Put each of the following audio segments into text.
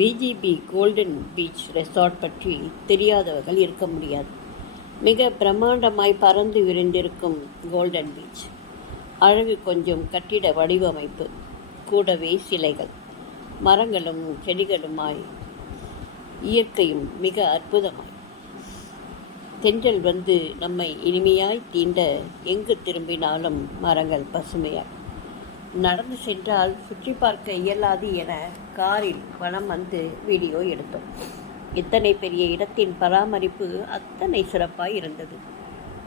VGP golden beach resort பற்றி தெரியாதவர்கள் இருக்க முடியாது. மிக பிரம்மாண்டமாய் பறந்து விரிந்திருக்கும் கோல்டன் பீச். அழகு கொஞ்சம் கட்டிட வடிவமைப்பு, கூடவே சிலைகள், மரங்களும் செடிகளுமாய், இயற்கையும் மிக அற்புதமாய். தென்றல் வந்து நம்மை இனிமையாய் தீண்ட எங்கு திரும்பினாலும் மரங்கள் பசுமையாய். நடந்து சென்றால் சுற்றி பார்க்க இயலாது என காரில் வலம் வந்து வீடியோ எடுத்தோம். இத்தனை பெரிய இடத்தின் பராமரிப்பு அத்தனை சிறப்பாய் இருந்தது.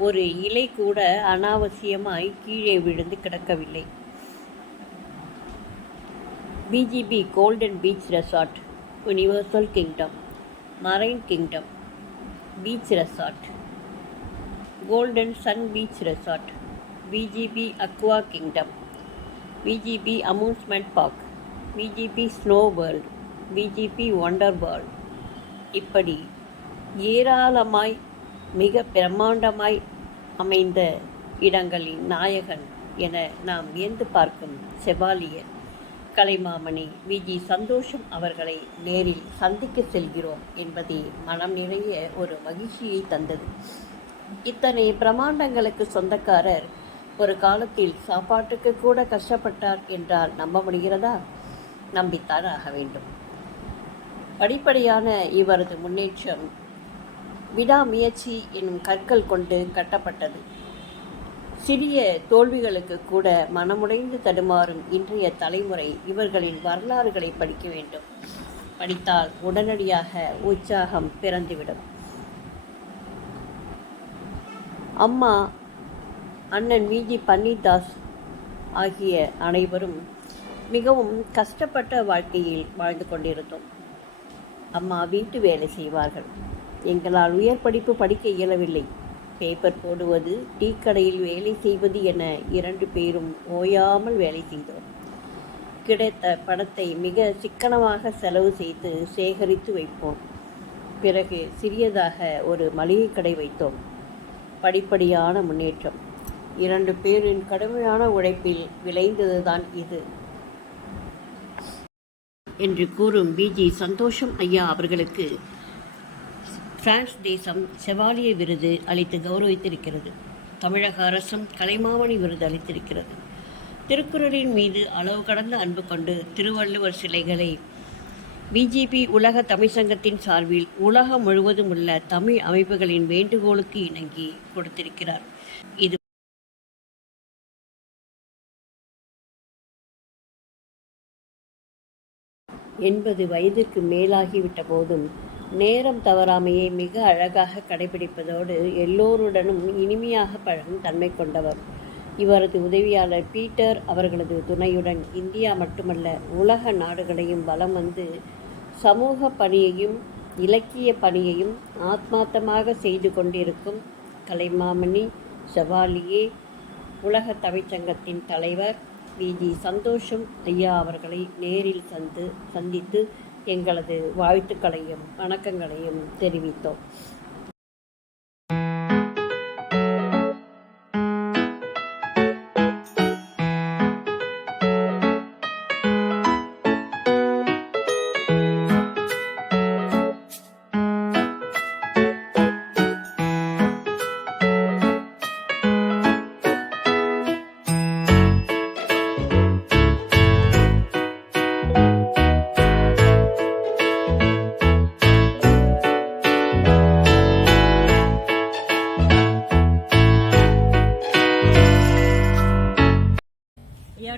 ஒரு இலை கூட அனாவசியமாய் கீழே விழுந்து கிடக்கவில்லை. VGP golden beach resort, universal kingdom, marine kingdom beach resort, golden sun beach resort, VGP aqua kingdom, VGP amusement park, VGP snow world, VGP wonder world, இப்படி ஏராளமாய் மிக பிரம்மாண்டமாய் அமைந்த இடங்களின் நாயகன் என நாம் வியந்து பார்க்கும் செவாலியர் கலைமாமணி விஜி சந்தோஷம் அவர்களை நேரில் சந்திக்க செல்கிறோம் என்பதே மனம் நிறைய ஒரு மகிழ்ச்சியை தந்தது. இத்தனை பிரம்மாண்டங்களுக்கு சொந்தக்காரர் ஒரு காலத்தில் சாப்பாட்டுக்கு கூட கஷ்டப்பட்டார் என்றால் நம்ப முடிகிறதா? நம்பித்தான் ஆக வேண்டும். படிப்படியான இவரது முன்னேற்றம் விடாமுயற்சி என்னும் கற்கள் கொண்டு கட்டப்பட்டது. சிறிய தோல்விகளுக்கு கூட மனமுடைந்து தடுமாறும் இன்றைய தலைமுறை இவர்களின் வரலாறுகளை படிக்க வேண்டும். படித்தால் உடனடியாக உற்சாகம் பிறந்துவிடும். அம்மா, அண்ணன் விஜி பன்னீர்தாஸ் ஆகிய அனைவரும் மிகவும் கஷ்டப்பட்ட வாழ்க்கையில் வாழ்ந்து கொண்டிருந்தோம். அம்மா வீட்டு வேலை செய்வார்கள். எங்களால் உயர் படிப்பு படிக்க இயலவில்லை. பேப்பர் போடுவது, டீ கடையில் வேலை செய்வது என 2 பேரும் ஓயாமல் வேலை செய்தோம். கிடைத்த பணத்தை மிக சிக்கனமாக செலவு செய்து சேகரித்து வைப்போம். பிறகு சிறியதாக ஒரு மளிகை கடை வைத்தோம். படிப்படியான முன்னேற்றம். 2 பேரின் கடுமையான உழைப்பில் விளைந்ததுதான் இது என்று கூறும் விஜி சந்தோஷம் ஐயா அவர்களுக்கு பிரான்ஸ் தேசம் செவாலிய விருது அளித்து கௌரவித்திருக்கிறது. தமிழக அரசும் கலைமாமணி விருது அளித்திருக்கிறது. திருக்குறளின் மீது அளவு கடந்த அன்பு கொண்டு திருவள்ளுவர் சிலைகளை விஜிபி உலக தமிழ் சங்கத்தின் சார்பில் உலகம் முழுவதும் உள்ள தமிழ் அமைப்புகளின் வேண்டுகோளுக்கு இணங்கி கொடுத்திருக்கிறார். இது 80 வயதிற்கு மேலாகிவிட்ட போதும் நேரம் தவறாமையை மிக அழகாக கடைபிடிப்பதோடு எல்லோருடனும் இனிமையாக பழகும் தன்மை கொண்டவர். இவரது உதவியாளர் பீட்டர் அவர்களது துணையுடன் இந்தியா மட்டுமல்ல உலக நாடுகளையும் வலம் வந்து சமூக பணியையும் இலக்கிய பணியையும் ஆத்மார்த்தமாக செய்து கொண்டிருக்கும் கலைமாமணி செவாலியே உலக தமிழ்ச்சங்கத்தின் தலைவர் விஜி சந்தோஷம் ஐயா அவர்களை நேரில் சந்தித்து எங்களது வாழ்த்துக்களையும் வணக்கங்களையும் தெரிவித்தோம்.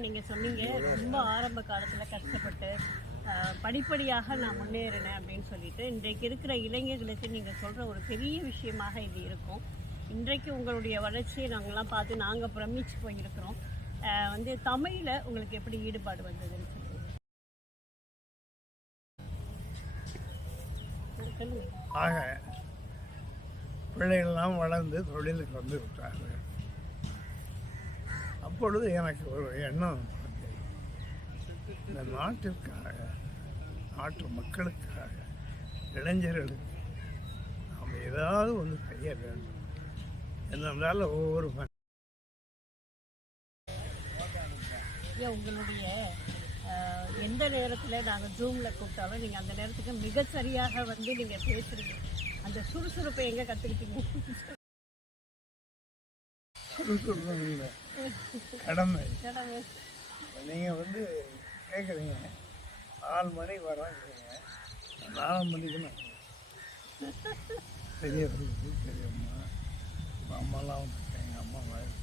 நீங்கள் சொன்னீங்க ரொம்ப ஆரம்ப காலத்தில் கஷ்டப்பட்டு படிப்படியாக நான் முன்னேறினேன் அப்படின்னு சொல்லிட்டு இன்றைக்கு இருக்கிற இளைஞர்களுக்கு நீங்கள் சொல்கிற ஒரு பெரிய விஷயமாக இது இருக்கும். இன்றைக்கு உங்களுடைய வளர்ச்சியை நாங்கள்லாம் பார்த்து நாங்கள் பிரமிச்சு போயிருக்கிறோம். தமிழில் உங்களுக்கு எப்படி ஈடுபாடு வந்ததுன்னு சொல்லுங்க. ஆக பிள்ளைகள்லாம் வளர்ந்து தொழிலுக்கு வந்து விட்டார்கள். அப்பொழுது எனக்கு ஒரு எண்ணம், இந்த நாட்டிற்காக, நாட்டு மக்களுக்காக, இளைஞர்களுக்கு நாம் ஏதாவது ஒன்று செய்ய வேண்டும் என்றால் ஒவ்வொரு உங்களுடைய எந்த நேரத்தில் நாங்கள் ஜூமில் கூப்பிட்டாலும் நீங்கள் அந்த நேரத்துக்கு மிகச்சரியாக வந்து நீங்கள் பேசுகிறீங்க. அந்த சுறுசுறுப்பை எங்கே கற்றுக்கிட்டீங்க? சுறுசுறுப்பு இல்லை, கடமை. நீங்கள் வந்து கேட்குறீங்க 4 மணிக்கு வராங்க, 4 மணிக்கு நான் பெரியவர்களுக்கு பெரியம்மா அம்மாலாம் வந்து எங்கள் அம்மா மாதிரி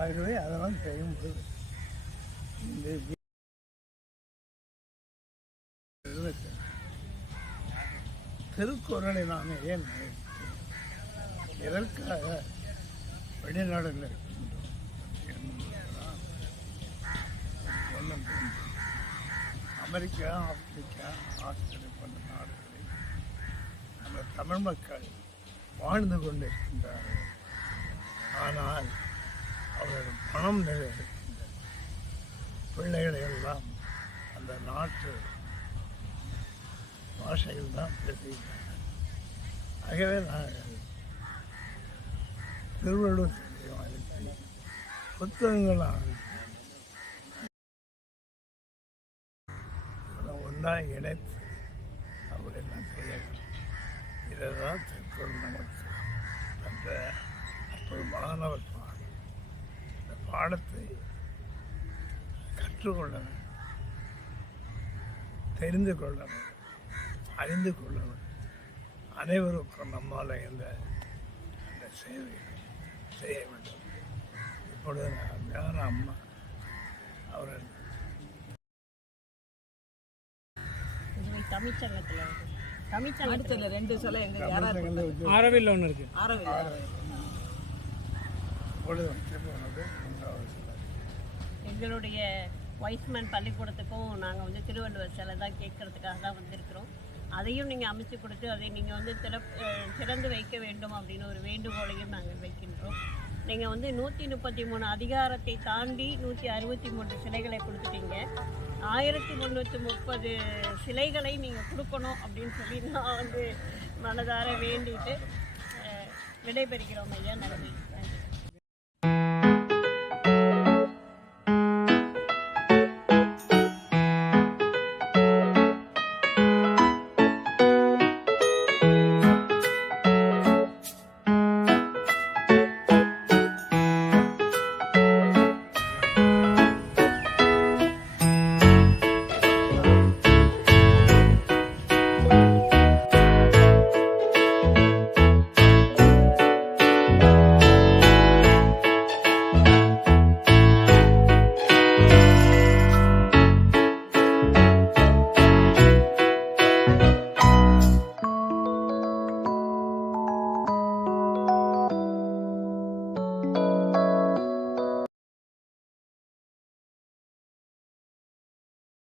ஆகவே அதெல்லாம் செய்யும்போது இந்த திருக்குறளை நான் ஏன் எதற்காக வெளிநாடுகளில் இருக்கின்றோம் என்பதுதான் எண்ணம் தோன்றும். அமெரிக்கா, ஆப்பிரிக்கா, ஆஸ்திரேலியா போன்ற நாடுகளில் நம்ம தமிழ் மக்கள் வாழ்ந்து கொண்டிருக்கின்றார்கள். ஆனால் அவர்கள் பணம் நிறைய இருக்கின்றது. பிள்ளைகளை எல்லாம் அந்த நாட்டு பாஷையில் தான் பேசுகின்றனர். ஆகவே நாங்கள் திருவள்ளுவர் அளித்து புத்தகங்கள் ஒன்றாக இணைத்து அப்படியெல்லாம் செய்ய வேண்டும். இதை தான் திருக்குறள் நமக்கு அந்த அற்புதமானவர் பாடம். இந்த பாடத்தை கற்றுக்கொள்ள வேண்டும், தெரிந்து கொள்ள வேண்டும், அறிந்து கொள்ள வேண்டும். அனைவருக்கும் நம்மால் இந்த அந்த சேவையை செய்ய வேண்டும். இப்பொழுது ஞான அம்மா அவர்கள் தமிழ்ச்சங்கத்தில் 2 சிலை ஆரவில்ல ஒன்று இருக்கு. எங்களுடைய வைஸ்மேன் பள்ளிக்கூடத்துக்கும் நாங்கள் வந்து திருவள்ளுவர் சிலை தான் கேட்கறதுக்காக தான் வந்திருக்கிறோம். அதையும் நீங்கள் அமைச்சு கொடுத்து அதை நீங்கள் வந்து திறந்து வைக்க வேண்டும் அப்படின்னு ஒரு வேண்டுகோளையும் நாங்கள் வைக்கின்றோம். நீங்கள் வந்து 133 அதிகாரத்தை தாண்டி 163 சிலைகளை கொடுத்துட்டீங்க. 1330 சிலைகளை நீங்கள் கொடுக்கணும் அப்படின்னு சொல்லி நான் வந்து மனதார வேண்டிட்டு விடைபெறுகிறோம் ஐயா. நன்றி.